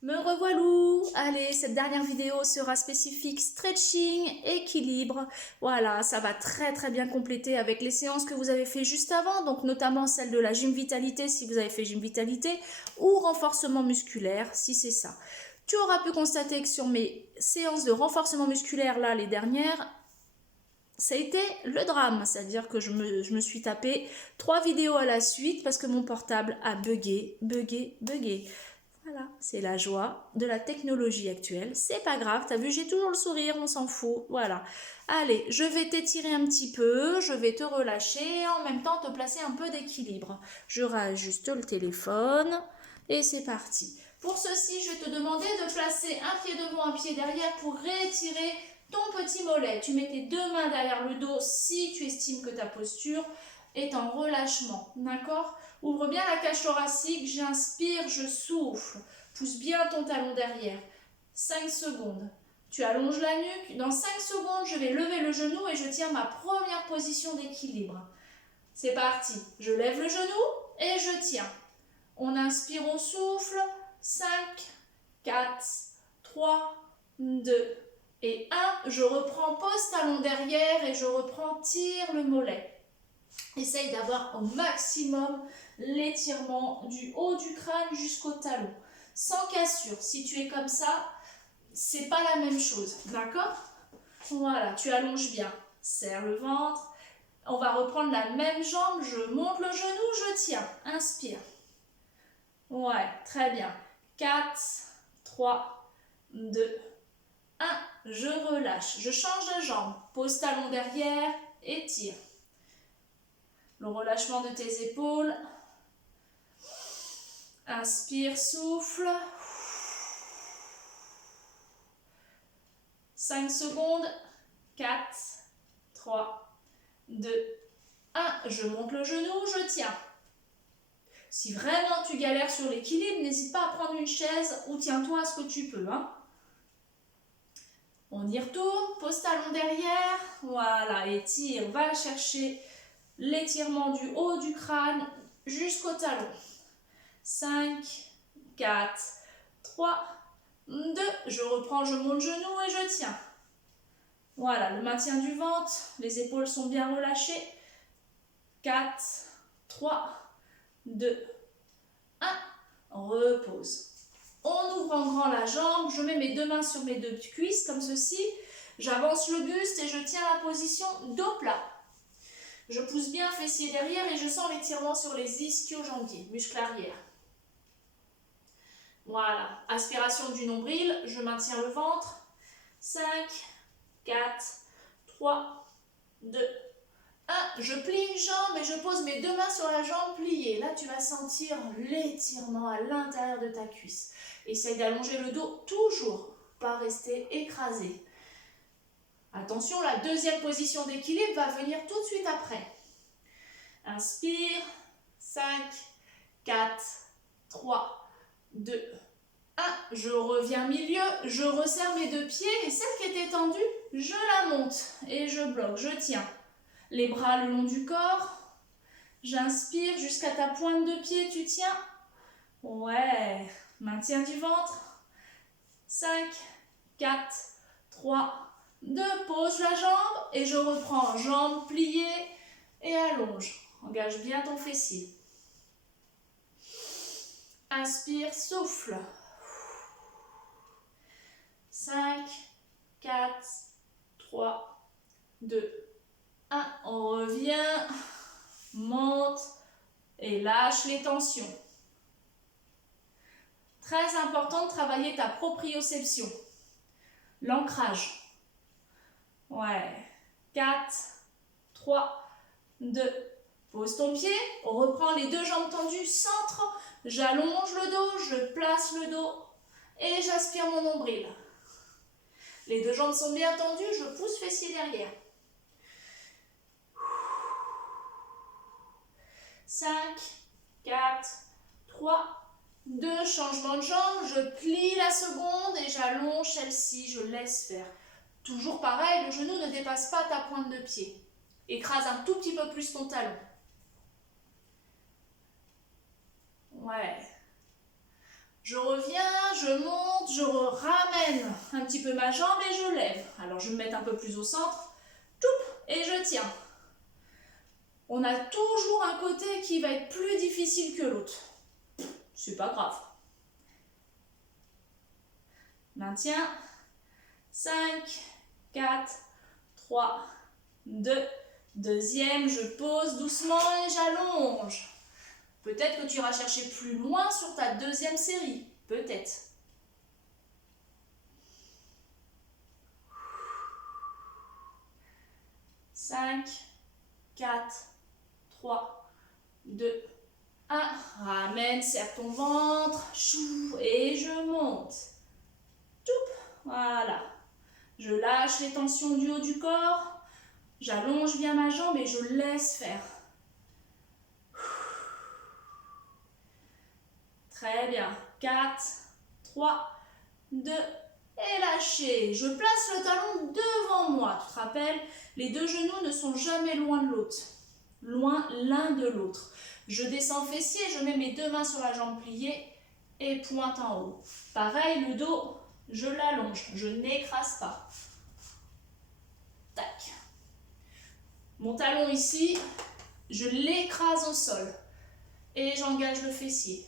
Me revoilou! Allez, cette dernière vidéo sera spécifique stretching, équilibre. Voilà, ça va très très bien compléter avec les séances que vous avez fait juste avant, donc notamment celle de la gym vitalité si vous avez fait gym vitalité, ou renforcement musculaire si c'est ça. Tu auras pu constater que sur mes séances de renforcement musculaire, là, les dernières, ça a été le drame, c'est-à-dire que je me suis tapé 3 vidéos à la suite parce que mon portable a bugué. Voilà, c'est la joie de la technologie actuelle. C'est pas grave, t'as vu, j'ai toujours le sourire, on s'en fout. Voilà. Allez, je vais t'étirer un petit peu, je vais te relâcher et en même temps te placer un peu d'équilibre. Je réajuste le téléphone et c'est parti. Pour ceci, je vais te demander de placer un pied devant, un pied derrière pour réétirer ton petit mollet. Tu mets tes deux mains derrière le dos si tu estimes que ta posture est en relâchement. D'accord? Ouvre bien la cage thoracique, j'inspire, je souffle. Pousse bien ton talon derrière. 5 secondes. Tu allonges la nuque. Dans 5 secondes, je vais lever le genou et je tiens ma première position d'équilibre. C'est parti. Je lève le genou et je tiens. On inspire, on souffle. 5, 4, 3, 2 et 1. Je reprends, pose talon derrière et je reprends, tire le mollet. Essaye d'avoir au maximum l'étirement du haut du crâne jusqu'au talon. Sans cassure. Si tu es comme ça, c'est pas la même chose. D'accord? Voilà, tu allonges bien. Serre le ventre. On va reprendre la même jambe. Je monte le genou, je tiens. Inspire. Ouais, très bien. 4, 3, 2, 1. Je relâche. Je change de jambe. Pose talon derrière et tire. Le relâchement de tes épaules. Inspire, souffle. 5 secondes. 4, 3, 2, 1. Je monte le genou, je tiens. Si vraiment tu galères sur l'équilibre, n'hésite pas à prendre une chaise ou tiens-toi à ce que tu peux. On y retourne, pose talon derrière. Voilà, étire, va chercher l'étirement du haut du crâne jusqu'au talon. 5, 4, 3, 2. Je reprends, je monte le genou et je tiens. Voilà, le maintien du ventre, les épaules sont bien relâchées. 4, 3, 2, 1. Repose. On ouvre en grand la jambe, je mets mes deux mains sur mes deux cuisses comme ceci. J'avance le buste et je tiens la position dos plat. Je pousse bien fessier derrière et je sens l'étirement sur les ischio-jambiers, muscles arrière. Voilà, aspiration du nombril, je maintiens le ventre. 5, 4, 3, 2, 1. Je plie une jambe et je pose mes deux mains sur la jambe pliée. Là, tu vas sentir l'étirement à l'intérieur de ta cuisse. Essaye d'allonger le dos toujours, pas rester écrasé. Attention, la deuxième position d'équilibre va venir tout de suite après. Inspire. 5, 4, 3, 2, 1. Je reviens milieu, je resserre mes deux pieds et celle qui était tendue, je la monte et je bloque, je tiens. Les bras le long du corps. J'inspire jusqu'à ta pointe de pied, tu tiens. Ouais, maintien du ventre. 5, 4, 3, 2. Pose la jambe et je reprends. Jambe pliée et allonge. Engage bien ton fessier. Inspire, souffle. 5, 4, 3, 2, 1. On revient. Monte et lâche les tensions. Très important de travailler ta proprioception. L'ancrage. Ouais. 4, 3, 2. Pose ton pied. On reprend les deux jambes tendues. Centre. J'allonge le dos. Je place le dos. Et j'aspire mon nombril. Les deux jambes sont bien tendues. Je pousse fessier derrière. 5, 4, 3, 2. Changement de jambe. Je plie la seconde et j'allonge celle-ci. Je laisse faire. Toujours pareil, le genou ne dépasse pas ta pointe de pied. Écrase un tout petit peu plus ton talon. Ouais. Je reviens, je monte, je ramène un petit peu ma jambe et je lève. Alors je vais me mettre un peu plus au centre. Toup, et je tiens. On a toujours un côté qui va être plus difficile que l'autre. C'est pas grave. Maintien. 5, 4, 3, 2. Deuxième, je pose doucement et j'allonge. Peut-être que tu iras chercher plus loin sur ta deuxième série. Peut-être. Cinq, 4, 3, 2, 1. Ramène, serre ton ventre. Chou, et je monte. Toup, voilà. Je lâche les tensions du haut du corps. J'allonge bien ma jambe et je laisse faire. Très bien. 4, 3, 2, et lâchez. Je place le talon devant moi. Tu te rappelles, les deux genoux ne sont jamais loin de l'autre. Loin l'un de l'autre. Je descends fessier, je mets mes deux mains sur la jambe pliée et pointe en haut. Pareil, le dos, je l'allonge. Je n'écrase pas. Tac. Mon talon ici, je l'écrase au sol. Et j'engage le fessier.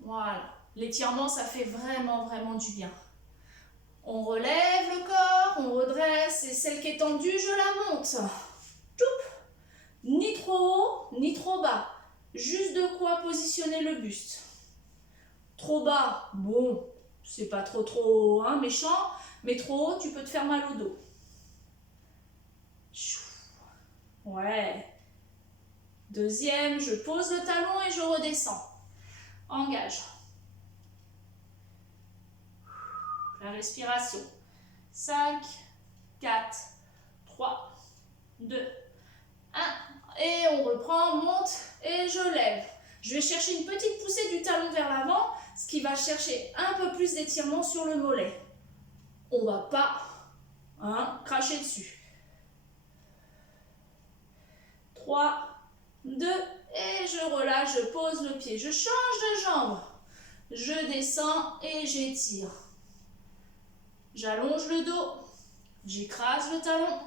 Voilà. L'étirement, ça fait vraiment, vraiment du bien. On relève le corps, on redresse, et celle qui est tendue, je la monte. Toup. Ni trop haut, ni trop bas. Juste de quoi positionner le buste. Trop bas, bon, c'est pas trop méchant, mais trop haut, tu peux te faire mal au dos. Ouais. Deuxième, je pose le talon et je redescends. Engage. La respiration. 5, 4, 3, 2, 1. Et on reprend, on monte et je lève. Je vais chercher une petite poussée du talon vers l'avant, ce qui va chercher un peu plus d'étirement sur le mollet. On ne va pas cracher dessus. 3, 2, et je relâche, je pose le pied. Je change de jambe. Je descends et j'étire. J'allonge le dos. J'écrase le talon.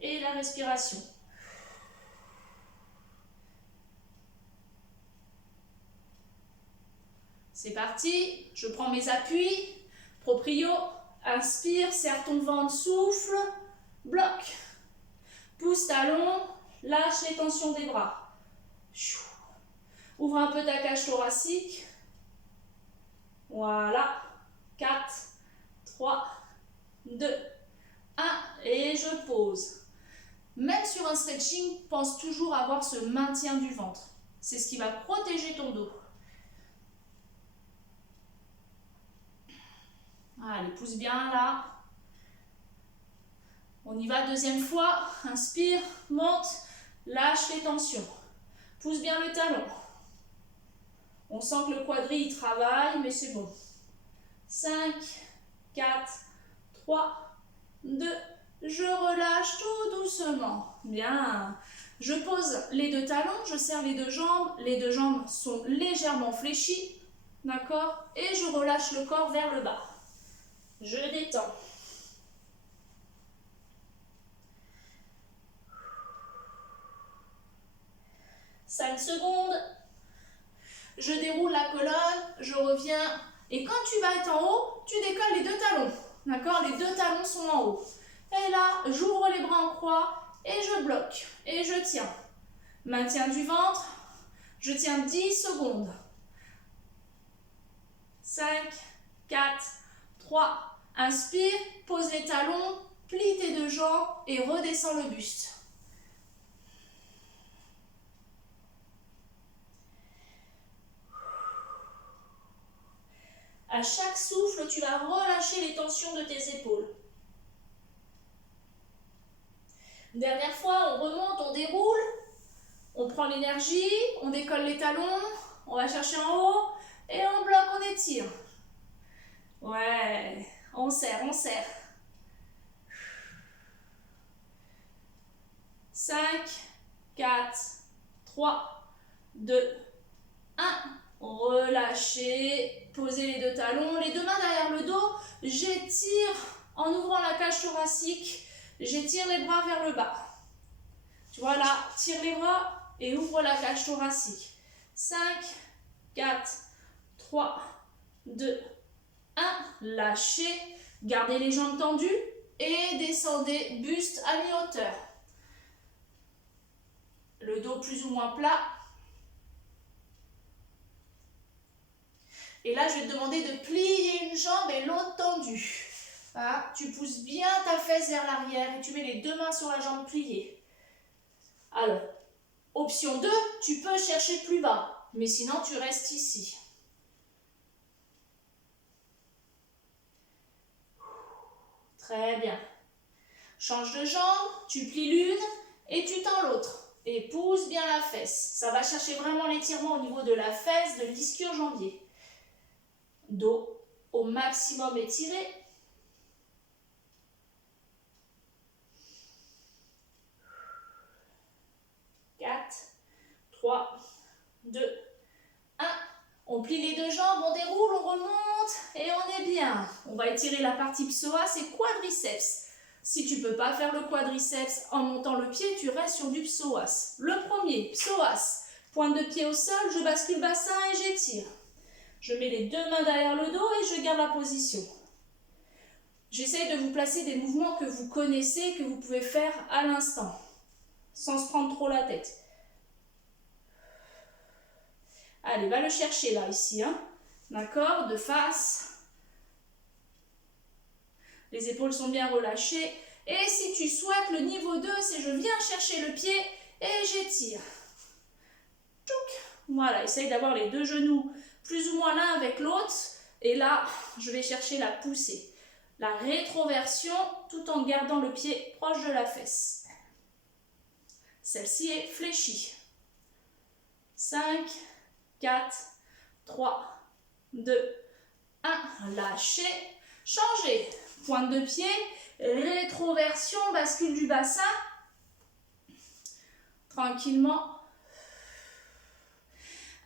Et la respiration. C'est parti. Je prends mes appuis. Proprio. Inspire, serre ton ventre, souffle. Bloc. Pousse talon. Lâche les tensions des bras. Ouvre un peu ta cage thoracique. Voilà. 4, 3, 2, 1. Et je pose. Même sur un stretching, pense toujours à avoir ce maintien du ventre. C'est ce qui va protéger ton dos. Allez, pousse bien là. On y va, deuxième fois. Inspire, monte, lâche les tensions. Pousse bien le talon. On sent que le quadri il travaille, mais c'est bon. 5, 4, 3, 2, je relâche tout doucement. Bien. Je pose les deux talons, je serre les deux jambes. Les deux jambes sont légèrement fléchies. D'accord? Et je relâche le corps vers le bas. Je détends. Cinq secondes. Je déroule la colonne, je reviens. Et quand tu vas être en haut, tu décolles les deux talons. D'accord? Les deux talons sont en haut. Et là, j'ouvre les bras en croix et je bloque. Et je tiens. Maintien du ventre. Je tiens 10 secondes. 5, 4, 3. Inspire, pose les talons, plie tes deux jambes et redescends le buste. À chaque souffle, tu vas relâcher les tensions de tes épaules. Dernière fois, on remonte, on déroule, on prend l'énergie, on décolle les talons, on va chercher en haut et on bloque, on étire. Ouais, on serre, on serre. 5, 4, 3, 2, 1. Relâchez. Posez les deux talons, les deux mains derrière le dos. J'étire en ouvrant la cage thoracique. J'étire les bras vers le bas. Tu vois là, tire les bras et ouvre la cage thoracique. 5, 4, 3, 2, 1. Lâchez. Gardez les jambes tendues et descendez, buste à mi-hauteur. Le dos plus ou moins plat. Et là, je vais te demander de plier une jambe et l'autre tendue. Voilà. Tu pousses bien ta fesse vers l'arrière et tu mets les deux mains sur la jambe pliée. Alors, option 2, tu peux chercher plus bas, mais sinon tu restes ici. Très bien. Change de jambe, tu plies l'une et tu tends l'autre. Et pousse bien la fesse. Ça va chercher vraiment l'étirement au niveau de la fesse, de l'ischio-jambier. Dos au maximum étiré. Quatre, 3, 2, 1. On plie les deux jambes, on déroule, on remonte et on est bien. On va étirer la partie psoas et quadriceps. Si tu ne peux pas faire le quadriceps en montant le pied, tu restes sur du psoas. Le premier, psoas. Pointe de pied au sol, je bascule bassin et j'étire. Je mets les deux mains derrière le dos et je garde la position. J'essaye de vous placer des mouvements que vous connaissez, que vous pouvez faire à l'instant, sans se prendre trop la tête. Allez, va le chercher là, ici. Hein. D'accord? De face. Les épaules sont bien relâchées. Et si tu souhaites, le niveau 2, c'est je viens chercher le pied et j'étire. Voilà, essaye d'avoir les deux genoux plus ou moins l'un avec l'autre. Et là, je vais chercher la poussée. La rétroversion tout en gardant le pied proche de la fesse. Celle-ci est fléchie. 5, 4, 3, 2, 1. Lâchez. Changez. Pointe de pied. Rétroversion. Bascule du bassin. Tranquillement.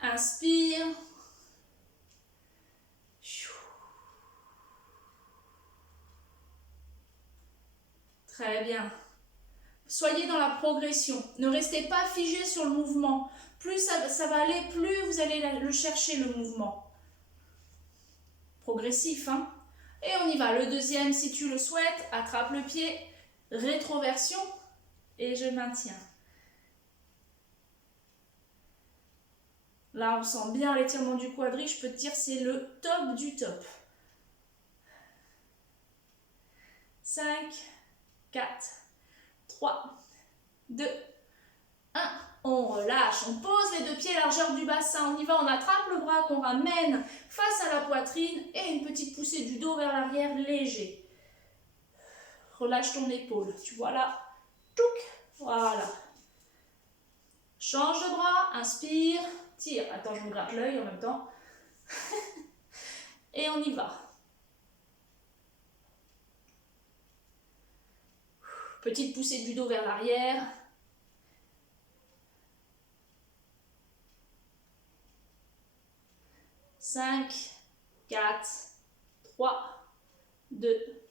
Inspire. Très bien. Soyez dans la progression. Ne restez pas figé sur le mouvement. Plus ça va aller, plus vous allez le chercher, le mouvement. Progressif, hein? Et on y va. Le deuxième, si tu le souhaites, attrape le pied, rétroversion, et je maintiens. Là, on sent bien l'étirement du quadri. Je peux te dire, c'est le top du top. 5, 4, 3, 2, 1. On relâche, on pose les deux pieds largeur du bassin. On y va, on attrape le bras qu'on ramène face à la poitrine et une petite poussée du dos vers l'arrière léger. Relâche ton épaule. Tu vois là, touc, voilà. Change de bras, inspire, tire. Attends, je me gratte l'œil en même temps. Et on y va. Petite poussée du dos vers l'arrière. Cinq, 4, 3, 2,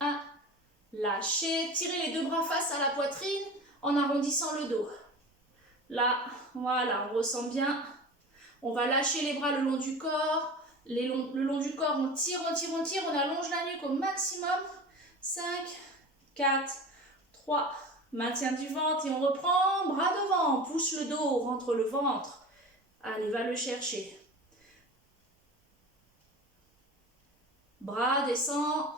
1. Lâchez. Tirez les deux bras face à la poitrine en arrondissant le dos. Là, voilà, on ressent bien. On va lâcher les bras le long du corps. Le long du corps, on tire, on tire, on tire. On allonge la nuque au maximum. 5, 4, 3. Maintien du ventre et on reprend. Bras devant. Pousse le dos, rentre le ventre. Allez, va le chercher. Bras, descend.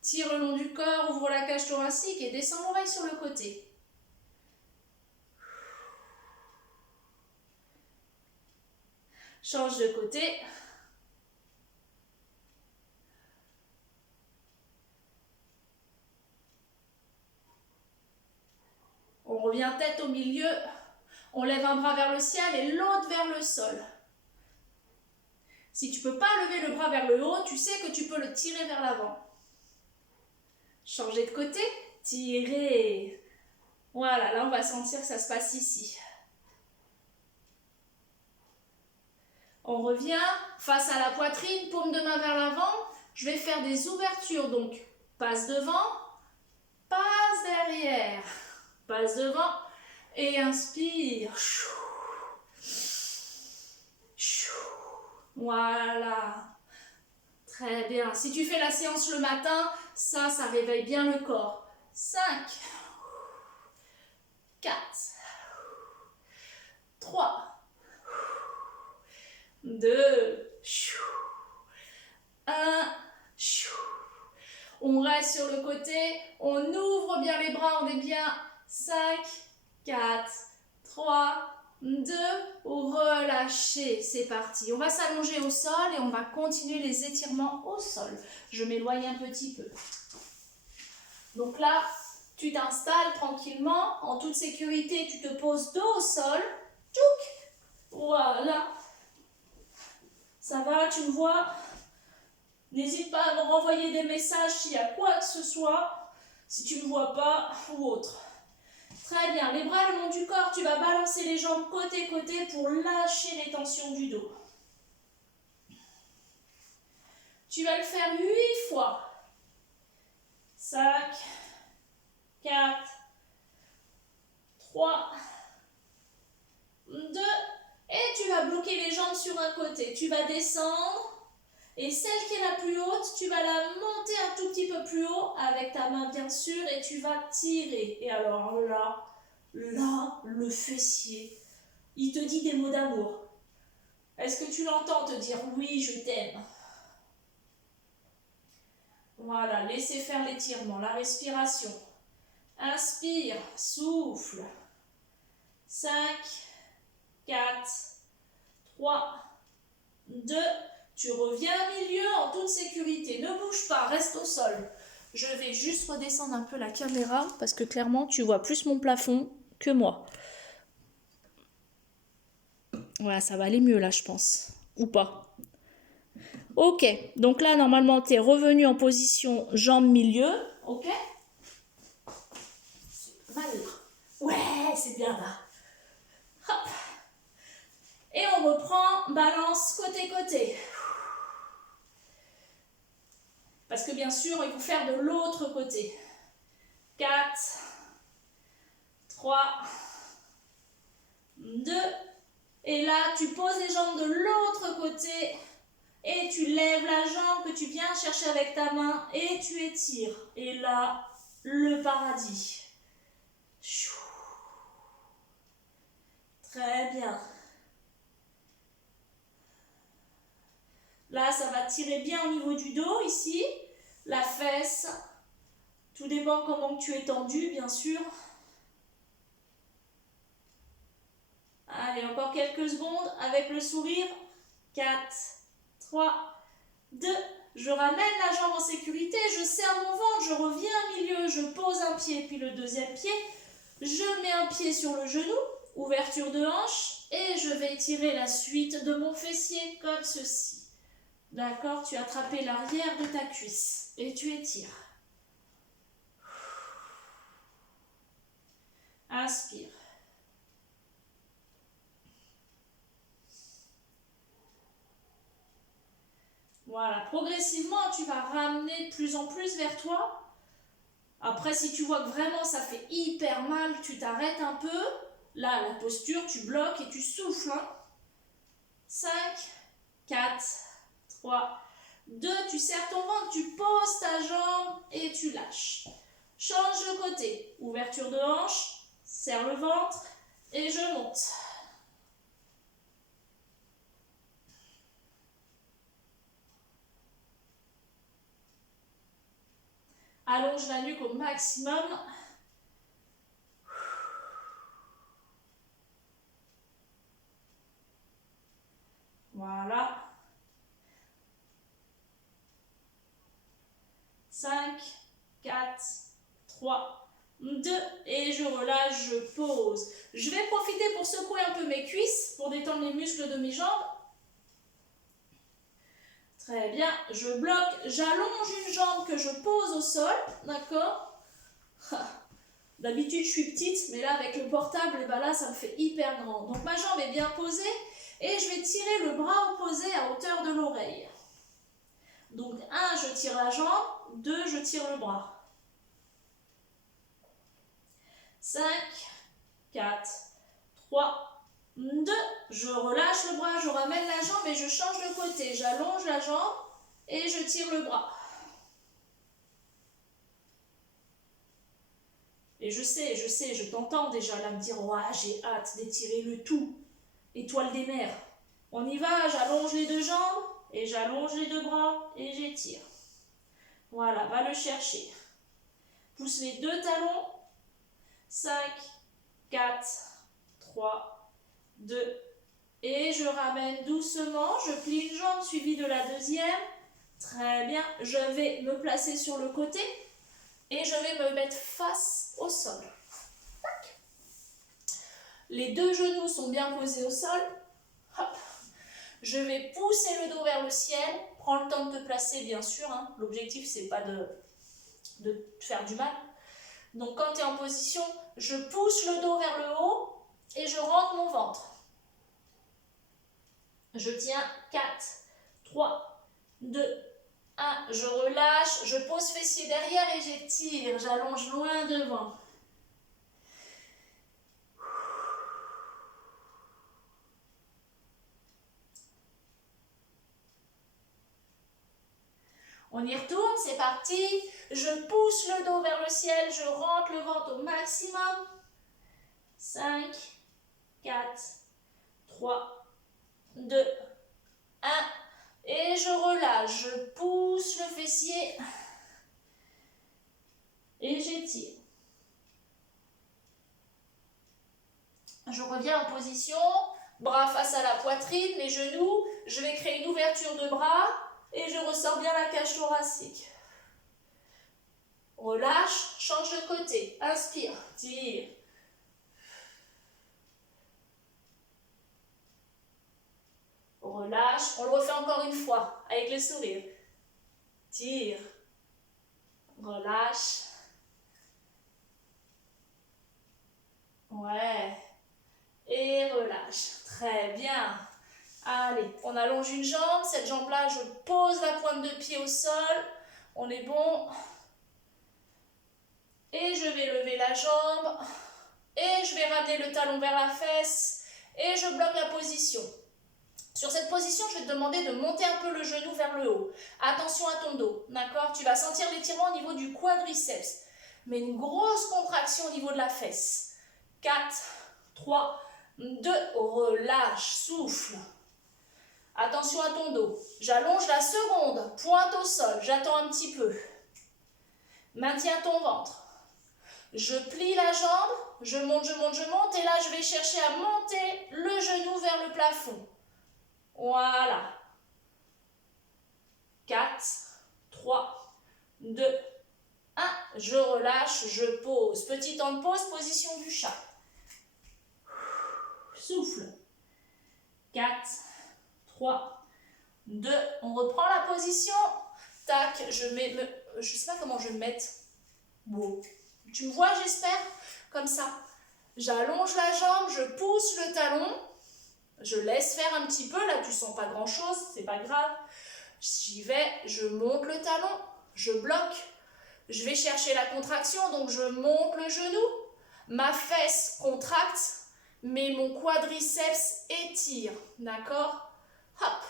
Tire le long du corps, ouvre la cage thoracique et descend l'oreille sur le côté. Change de côté. On revient tête au milieu. On lève un bras vers le ciel et l'autre vers le sol. Si tu ne peux pas lever le bras vers le haut, tu sais que tu peux le tirer vers l'avant. Changer de côté, tirer. Voilà, là on va sentir que ça se passe ici. On revient face à la poitrine, paume de main vers l'avant. Je vais faire des ouvertures, donc passe devant, passe derrière, passe devant et inspire. Voilà. Très bien. Si tu fais la séance le matin, ça réveille bien le corps. 5, 4, 3, 2, 1. On reste sur le côté, on ouvre bien les bras, on est bien. 5, 4, 3, 2, relâchez, c'est parti. On va s'allonger au sol et on va continuer les étirements au sol. Je m'éloigne un petit peu. Donc là, tu t'installes tranquillement, en toute sécurité, tu te poses dos au sol. Tchouk. Voilà. Ça va, tu me vois? N'hésite pas à me renvoyer des messages s'il y a quoi que ce soit, si tu ne me vois pas ou autre. Très bien, les bras le long du corps, tu vas balancer les jambes côté-côté pour lâcher les tensions du dos. Tu vas le faire 8 fois. 5, 4, 3, 2, et tu vas bloquer les jambes sur un côté. Tu vas descendre. Et celle qui est la plus haute, tu vas la monter un tout petit peu plus haut avec ta main bien sûr et tu vas tirer. Et alors là, le fessier, il te dit des mots d'amour. Est-ce que tu l'entends te dire oui, je t'aime? Voilà, laissez faire l'étirement, la respiration. Inspire, souffle. 5, 4, 3, 2, tu reviens au milieu en toute sécurité. Ne bouge pas, reste au sol. Je vais juste redescendre un peu la caméra parce que clairement, tu vois plus mon plafond que moi. Voilà, ça va aller mieux là, je pense. Ou pas. Ok, donc là, normalement, tu es revenu en position jambe milieu. Ok. Ouais, c'est bien là. Hop. Et on reprend, balance côté-côté. Parce que bien sûr, il faut faire de l'autre côté. 4, 3, 2, et là, tu poses les jambes de l'autre côté et tu lèves la jambe que tu viens chercher avec ta main et tu étires. Et là, le paradis. Très bien. Là, ça va tirer bien au niveau du dos, ici. La fesse. Tout dépend comment tu es tendu, bien sûr. Allez, encore quelques secondes avec le sourire. 4, 3, 2. Je ramène la jambe en sécurité, je serre mon ventre, je reviens au milieu, je pose un pied, puis le deuxième pied. Je mets un pied sur le genou, ouverture de hanche, et je vais étirer la suite de mon fessier comme ceci. D'accord? Tu as attrapé l'arrière de ta cuisse et tu étires. Inspire. Voilà, progressivement, tu vas ramener de plus en plus vers toi. Après, si tu vois que vraiment ça fait hyper mal, tu t'arrêtes un peu. Là, la posture, tu bloques et tu souffles. 5, 4, 3, 2, tu serres ton ventre, tu poses ta jambe et tu lâches. Change de côté. Ouverture de hanche, serre le ventre et je monte. Allonge la nuque au maximum. Voilà. 5, 4, 3, 2, et je relâche, je pose. Je vais profiter pour secouer un peu mes cuisses, pour détendre les muscles de mes jambes. Très bien, je bloque, j'allonge une jambe que je pose au sol, d'accord? D'habitude, je suis petite, mais là, avec le portable, et ben là, ça me fait hyper grand. Donc, ma jambe est bien posée, Et je vais tirer le bras opposé à hauteur de l'oreille. Donc 1, je tire la jambe, 2, je tire le bras. 5, 4, 3, 2, je relâche le bras, je ramène la jambe et je change de côté. J'allonge la jambe et je tire le bras. Et je sais, je t'entends déjà là me dire « Ouais, j'ai hâte d'étirer le tout. Étoile des mers. » On y va, j'allonge les deux jambes et j'allonge les deux bras et j'étire. Voilà, va le chercher. Pousse les deux talons. 5, 4, 3, 2. Et je ramène doucement. Je plie une jambe suivie de la deuxième. Très bien. Je vais me placer sur le côté. Et je vais me mettre face au sol. Tac. Les deux genoux sont bien posés au sol. Hop. Je vais pousser le dos vers le ciel. Prends le temps de te placer, bien sûr. Hein. L'objectif, c'est pas de te faire du mal. Donc, quand tu es en position, je pousse le dos vers le haut et je rentre mon ventre. Je tiens 4, 3, 2, 1, je relâche, je pose fessier derrière et j'étire, j'allonge loin devant. On y retourne, c'est parti. Je pousse le dos vers le ciel, je rentre le ventre au maximum. 5, 4, 3, 2, 1. Et je relâche, je pousse le fessier et j'étire. Je reviens en position, bras face à la poitrine, les genoux. Je vais créer une ouverture de bras et je ressors bien la cage thoracique. Relâche, change de côté, inspire, tire. Relâche, on le refait encore une fois avec le sourire. Tire, relâche. Ouais. Et relâche. Très bien. Allez, on allonge une jambe. Cette jambe-là, je pose la pointe de pied au sol. On est bon. Et je vais lever la jambe. Et je vais ramener le talon vers la fesse. Et je bloque la position. Sur cette position, je vais te demander de monter un peu le genou vers le haut. Attention à ton dos, d'accord? Tu vas sentir l'étirement au niveau du quadriceps. Mais une grosse contraction au niveau de la fesse. 4, 3, 2, relâche, souffle. Attention à ton dos. J'allonge la seconde, pointe au sol, j'attends un petit peu. Maintiens ton ventre. Je plie la jambe, je monte, et là je vais chercher à monter le genou vers le plafond. Voilà. 4, 3, 2, 1. Je relâche, je pose. Petit temps de pause, position du chat. Souffle. 4, 3, 2. On reprend la position. Tac, je sais pas comment je vais me mettre. Bon. Tu me vois, j'espère? Comme ça. J'allonge la jambe, je pousse le talon. Je laisse faire un petit peu, là tu sens pas grand chose, c'est pas grave. J'y vais, je monte le talon, je bloque. Je vais chercher la contraction, donc je monte le genou. Ma fesse contracte, mais mon quadriceps étire, d'accord? Hop.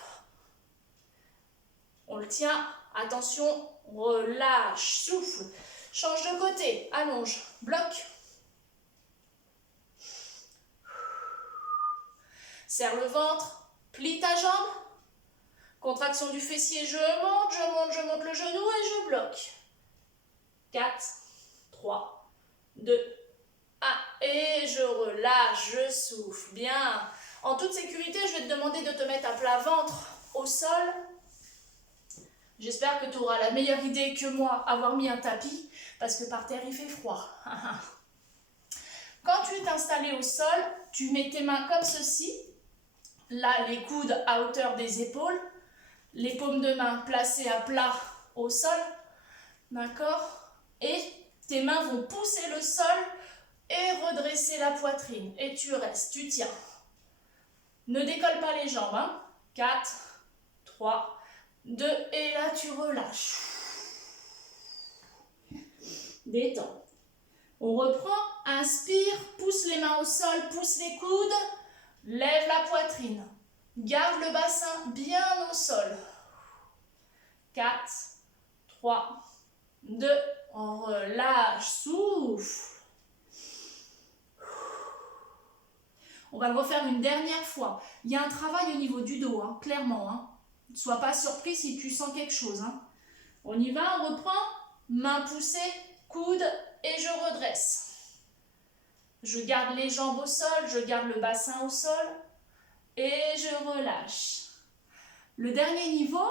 On le tient, attention, relâche, souffle. Change de côté, allonge, bloque. Serre le ventre, plie ta jambe. Contraction du fessier, je monte le genou et je bloque. 4, 3, 2, 1. Et je relâche, je souffle. Bien. En toute sécurité, je vais te demander de te mettre à plat ventre au sol. J'espère que tu auras la meilleure idée que moi, avoir mis un tapis, parce que par terre, il fait froid. Quand tu es installé au sol, tu mets tes mains comme ceci. Là, les coudes à hauteur des épaules. Les paumes de main placées à plat au sol. D'accord? Et tes mains vont pousser le sol et redresser la poitrine. Et tu restes, tu tiens. Ne décolle pas les jambes. Hein. 4, 3, 2, et là tu relâches. Détends. On reprend, inspire, pousse les mains au sol, pousse les coudes, lève la poitrine. Garde le bassin bien au sol. 4, 3, 2, on relâche, souffle. On va le refaire une dernière fois. Il y a un travail au niveau du dos, hein, clairement. Hein. Ne sois pas surpris si tu sens quelque chose. Hein. On y va, on reprend. Main poussée, coude et je redresse. Je garde les jambes au sol, je garde le bassin au sol et je relâche. Le dernier niveau,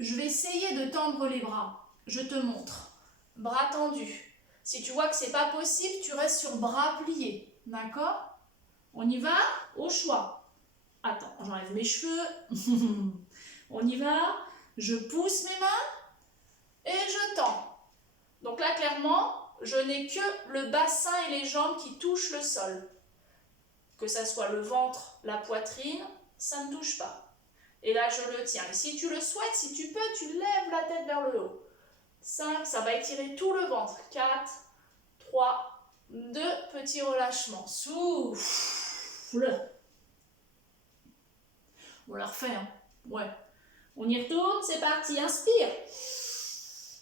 je vais essayer de tendre les bras. Je te montre. Bras tendus. Si tu vois que ce n'est pas possible, tu restes sur bras pliés. D'accord ? On y va au choix. Attends, j'enlève mes cheveux. On y va. Je pousse mes mains et je tends. Donc là, clairement, je n'ai que le bassin et les jambes qui touchent le sol. Que ça soit le ventre, la poitrine, ça ne touche pas. Et là, je le tiens. Et si tu le souhaites, si tu peux, tu lèves la tête vers le haut. 5, ça va étirer tout le ventre. 4, 3, 2, petit relâchement. Souffle. On la refait, hein. Ouais. On y retourne, c'est parti. Inspire.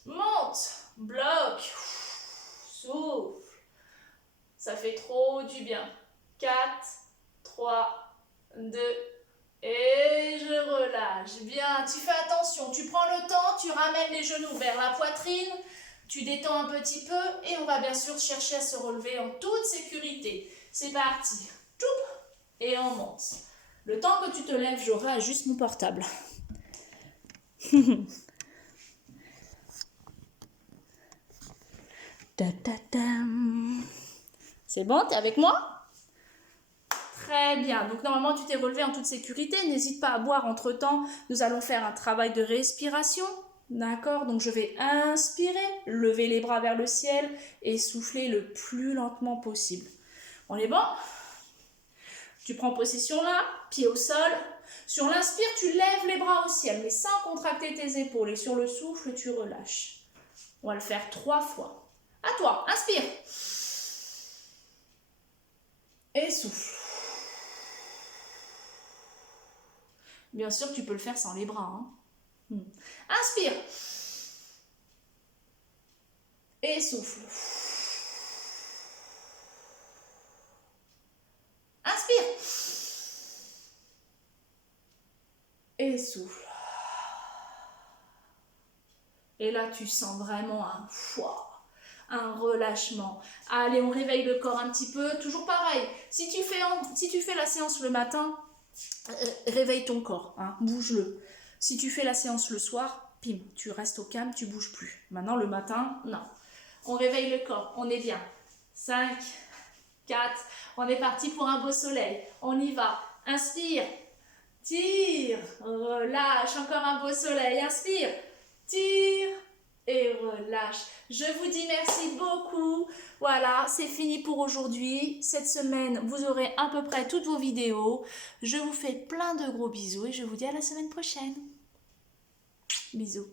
Monte. Bloque. Souffle. Ça fait trop du bien. 4, 3, 2, et je relâche. Bien, tu fais attention. Tu prends le temps, tu ramènes les genoux vers la poitrine, tu détends un petit peu et on va bien sûr chercher à se relever en toute sécurité. C'est parti. Et on monte. Le temps que tu te lèves, je réajuste mon portable. C'est bon, t'es avec moi? Très bien. Donc normalement, tu t'es relevé en toute sécurité. N'hésite pas à boire entre-temps. Nous allons faire un travail de respiration. D'accord? Donc je vais inspirer, lever les bras vers le ciel et souffler le plus lentement possible. On est bon? Tu prends possession là, pied au sol. Sur l'inspire, tu lèves les bras au ciel, mais sans contracter tes épaules. Et sur le souffle, tu relâches. On va le faire 3 fois. À toi, inspire. Et souffle. Bien sûr, tu peux le faire sans les bras. Hein. Inspire. Et souffle. Inspire. Et souffle. Et là, tu sens vraiment un relâchement. Allez, on réveille le corps un petit peu. Toujours pareil. Si tu fais la séance le matin, réveille ton corps. Hein, bouge-le. Si tu fais la séance le soir, pim, tu restes au calme, tu bouges plus. Maintenant, le matin, non. On réveille le corps. On est bien. 5, 4, on est parti pour un beau soleil. On y va. Inspire. Tire. Relâche. Encore un beau soleil. Inspire. Tire et relâche. Je vous dis merci beaucoup. Voilà, c'est fini pour aujourd'hui. Cette semaine, vous aurez à peu près toutes vos vidéos. Je vous fais plein de gros bisous et je vous dis à la semaine prochaine. Bisous.